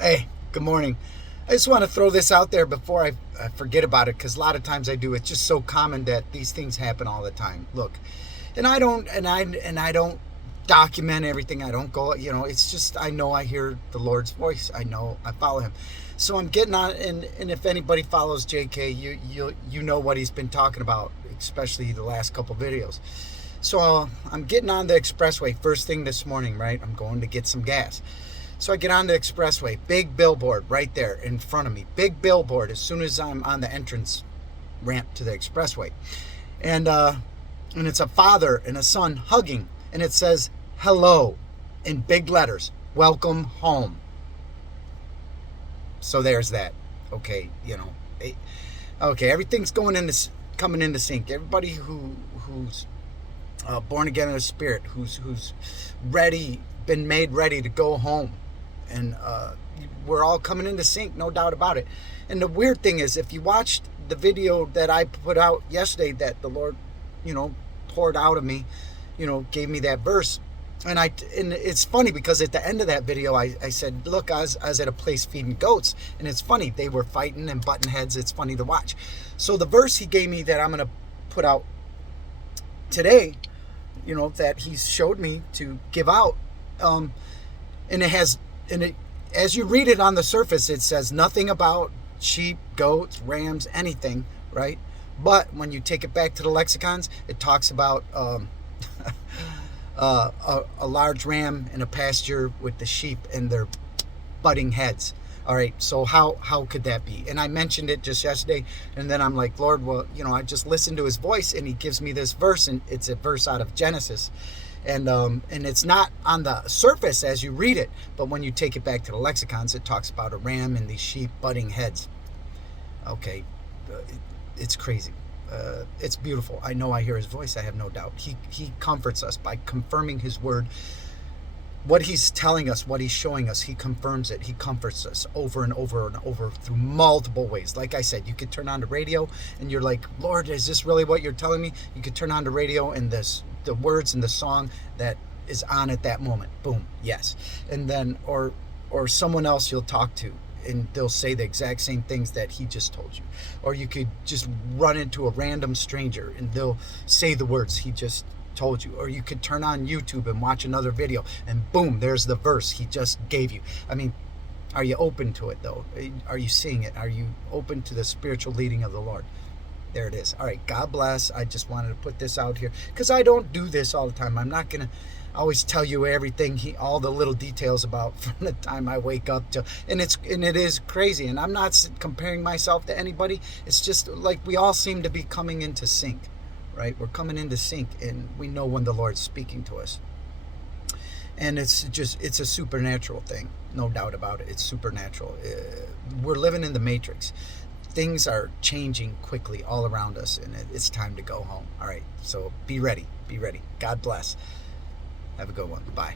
Hey, good morning. I just want to throw this out there before I forget about it, because a lot of times I do. It's just so common that these things happen all the time. Look, and I don't document everything. I don't go. It's just I know I hear the Lord's voice. I know I follow Him. So I'm getting on, and if anybody follows JK, you know what he's been talking about, especially the last couple videos. So I'm getting on the expressway first thing this morning. Right, I'm going to get some gas. So I get on the expressway, big billboard right there in front of me. Big billboard as soon as I'm on the entrance ramp to the expressway. And and it's a father and a son hugging, and it says hello in big letters. Welcome home. So there's that. Okay, okay, everything's coming into sync. Everybody who's born again in the Spirit, who's ready, been made ready to go home, and we're all coming into sync, no doubt about it. And the weird thing is, if you watched the video that I put out yesterday, that the Lord, poured out of me, gave me that verse. And it's funny because at the end of that video, I said, look, I was at a place feeding goats, and it's funny, they were fighting and butting heads. It's funny to watch. So the verse he gave me that I'm going to put out today, that he showed me to give out, and as you read it on the surface, it says nothing about sheep, goats, rams, anything, right? But when you take it back to the lexicons, it talks about a large ram in a pasture with the sheep and their butting heads. All right, so how could that be? And I mentioned it just yesterday, and then I'm like, Lord, well, I just listened to his voice, and he gives me this verse, and it's a verse out of Genesis. And it's not on the surface as you read it, but when you take it back to the lexicons, it talks about a ram and these sheep butting heads. Okay, it's crazy. It's beautiful. I know I hear his voice. I have no doubt. He comforts us by confirming his word. What he's telling us, what he's showing us, he confirms it. He comforts us over and over and over through multiple ways. Like I said, you could turn on the radio and you're like, Lord, is this really what you're telling me? You could turn on the radio and the words in the song that is on at that moment. Boom, yes. And then, or someone else you'll talk to, and they'll say the exact same things that he just told you. Or you could just run into a random stranger and they'll say the words he just told you. Or you could turn on YouTube and watch another video, and boom, there's the verse he just gave you. I mean, are you open to it though? Are you seeing it? Are you open to the spiritual leading of the Lord? There it is. All right, God bless. I just wanted to put this out here because I don't do this all the time. I'm not gonna always tell you everything, all the little details about from the time I wake up to, and it is crazy. And I'm not comparing myself to anybody. It's just like we all seem to be coming into sync. Right? We're coming into sync, and we know when the Lord's speaking to us. And it's a supernatural thing, no doubt about it. It's supernatural. We're living in the matrix. Things are changing quickly all around us, and it's time to go home. All right, so be ready. God bless. Have a good one. Bye.